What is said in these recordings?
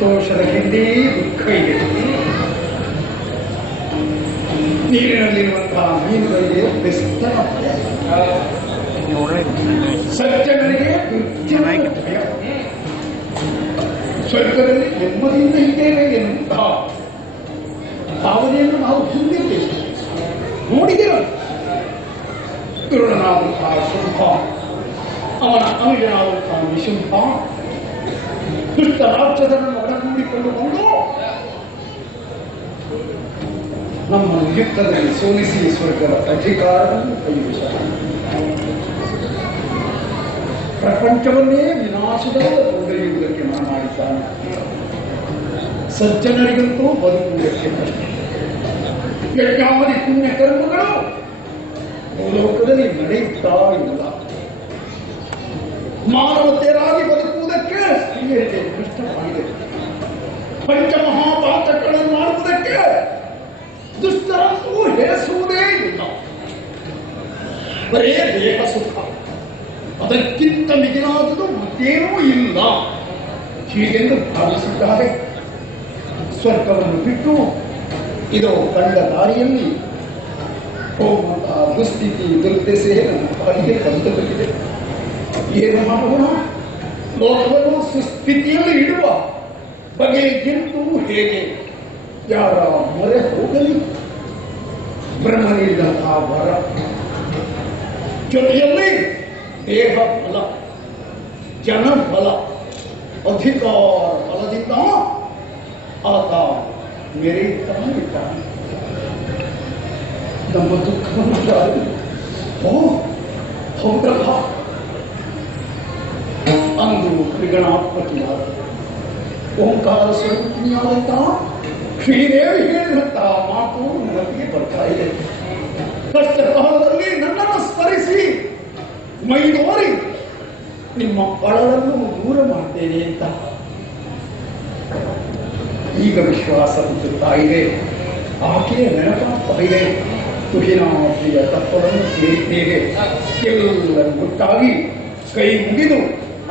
ಸಂತೋಷದ ಹಿಂದೆ ದುಃಖ ಇದೆ. ನೀರಿನಲ್ಲಿರುವಂತಹ ಮೀನುಗಳಿಗೆ ಬೆಸ್ತನ ಭಯ, ಸಜ್ಜನರಿಗೆ ದುರ್ಜನರ ಭಯ. ಸ್ವರ್ಗದಲ್ಲಿ ನೆಮ್ಮದಿಯಿಂದ ಇದ್ದೇವೆ ಎನ್ನುವಂತಹ ಭಾವನೆಯನ್ನು ನಾವು ಹೊಂದಿದ್ದೇವೆ. ನೋಡಿದ್ದೇವೆ. ದುರುಳನಾದಂತಹ ಶುಂಭ, ಅವನ ಅನುಜನಾದಂತಹ ನಿಶುಂಭ ದುಷ್ಟ ರಾಕ್ಷಸರನ್ನು ಒಳಗೂಡಿಕೊಂಡು ಬಂದು ನಮ್ಮ ಯುದ್ಧದಲ್ಲಿ ಸೋಲಿಸಿ ಸ್ವರ್ಗದ ಅಧಿಕಾರವನ್ನು ಕೈವಶ, ಪ್ರಪಂಚವನ್ನೇ ವಿನಾಶದ ತೊಂದರೆಯುವುದಕ್ಕೆ ಮಾಡಿದ್ದಾನೆ. ಸಜ್ಜನರಿಗಂತೂ ಬದುಕುವುದಕ್ಕೆ ಯಜ್ಞಾದಿ ಪುಣ್ಯ ಕರ್ಮಗಳು ಲೋಕದಲ್ಲಿ ನಡೆಯುತ್ತಾ ಇಲ್ಲ. ಮಾನವತೆಯರಾಗಿ ಬದುಕುವುದಕ್ಕೆ ಸ್ತ್ರೀಯರಿಗೆ ಕಷ್ಟವಾಗಿದೆ. ಪಂಚಮಹಾಪಾತಕಗಳನ್ನು ಮಾಡುವುದಕ್ಕೆ ದುಷ್ಟರನ್ನು ಹೆಸರುವುದೇ ಇಲ್ಲ. ಬರೇ ದೇಹ ಸುಖ, ಅದಕ್ಕಿಂತ ಮಿಗಿಲಾದುದು ಮತ್ತೇನೂ ಇಲ್ಲ ಹೀಗೆಂದು ಭಾವಿಸಿದ್ದಾರೆ. ಸ್ವರ್ಗವನ್ನು ಬಿಟ್ಟು ಇದು ಕಂಡ ದಾರಿಯಲ್ಲಿ ಹೋಗುವಂತಹ ದುಸ್ಥಿತಿ ದುರ್ದೆಸೆ ನನ್ನ ಪಾಲಿಗೆ ಬಂದು ಬಂದಿದೆ. ಏನು ಮಾಡೋಣ? ಲೋಕವನ್ನು ಸುಸ್ಥಿತಿಯಲ್ಲಿ ಇಡುವ ಬಗೆಗಿಂತೂ ಹೇಗೆ? ಯಾರ ಮೊರೆ ಹೋಗಲಿ? ಬ್ರಹ್ಮನಿಲ್ಲಂತಹ ವರ, ಜೊತೆಯಲ್ಲಿ ದೇಹ ಬಲ, ಜನಬಲ, ಅಧಿಕಾರ ಬಲದಿಂದ ಆತ ಮೆರೆಯುತ್ತಾನೆ. ನಮ್ಮ ದುಃಖವನ್ನು ಜಾರಿ ಹೌದಲ್ಲ, ಅಂದು ತ್ರಿಗಣಾತ್ಮಕಿಯಾದ ಓಂಕಾರ ಸ್ವರೂಪಿಣಿಯಾದಂತಹ ಶ್ರೀದೇವಿ ಹೇಳಿದಂತಹ ಮಾತು ನನಗೆ ಬರ್ತಾ ಇದೆ. ಕಷ್ಟ ಕಾಲದಲ್ಲಿ ನನ್ನನ್ನು ಸ್ಮರಿಸಿ ಮೈದೋರಿ ನಿಮ್ಮ ಅಳಲನ್ನು ದೂರ ಮಾಡ್ತೇನೆ ಅಂತ ಈಗ ವಿಶ್ವಾಸ ಹುಟ್ಟುತ್ತಾ ಇದೆ. ಆಕೆಯ ನೆನಪಾಗ್ತಾ ಇದೆ. ತುಹಿನಾಪ್ರಿಯ ತತ್ವವನ್ನು ಸೇರಿದ್ದೇವೆ. ಎಲ್ಲರೂ ಒಟ್ಟಾಗಿ ಕೈ ಮುಗಿದು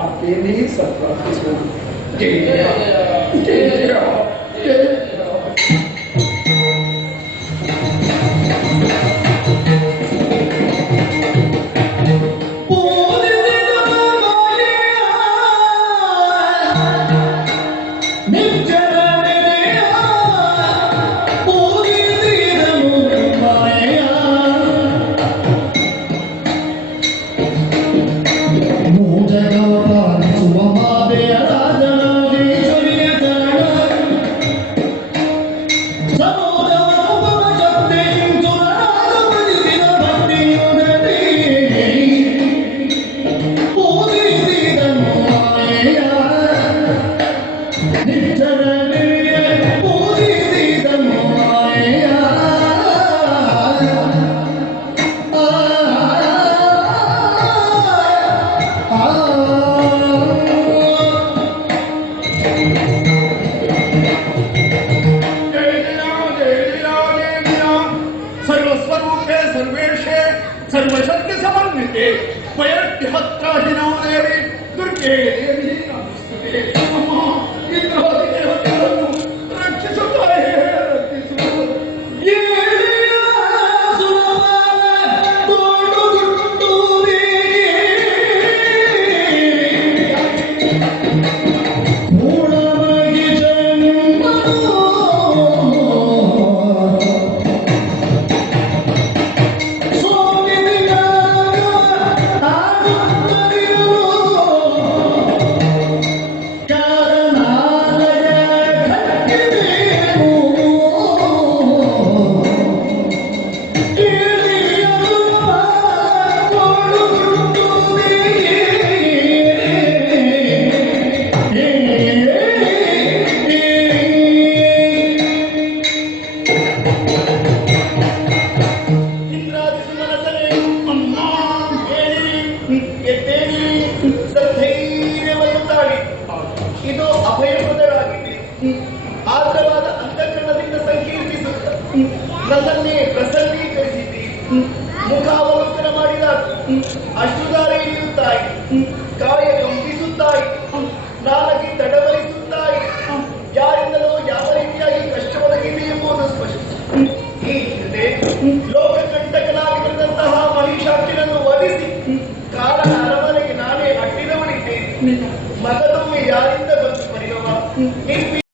ಆಕೆಯನ್ನೇ ಪ್ರಾರ್ಥಿಸುವುದು. ಜಯ ಜಯ ಜಯ ಜಯ. सर्वशक्ति समन्विते वयर्तिहत्राहिनो देवी दुर्गे देवी नमस्ते। अम्म इंद्राದಿ ದೇವತೆಗಳನ್ನು ರಕ್ಷಿಸುತ್ತಾಳೆ, ರಕ್ಷಿಸು. ಇದು ಅಭಯಪ್ರದರಾಗಿದೆ. ಆರ್ದ್ರವಾದ ಅಂತಃಕರಣದಿಂದ ಸಂಕೀರ್ತಿಸುತ್ತ ನನ್ನನ್ನೇ ಪ್ರಸನ್ನೀಕರಿಸಿದ್ದೀರಿ. ಮುಖಾವಲೋಕನ ಮಾಡಿದಾಗ ಅಶ್ರುಧಾರೆ ಇಳಿಯುತ್ತಾಯಿ, ಕಾಯ ಕಂಪಿಸುತ್ತಾಯಿ, ನಾಲಗೆ ತಡವರಿಸುತ್ತಾಯಿ, ಮಗದೊಮ್ಮೆ ಯಾರಿಂದ ಬಂದು ಪರಿಣಾಮ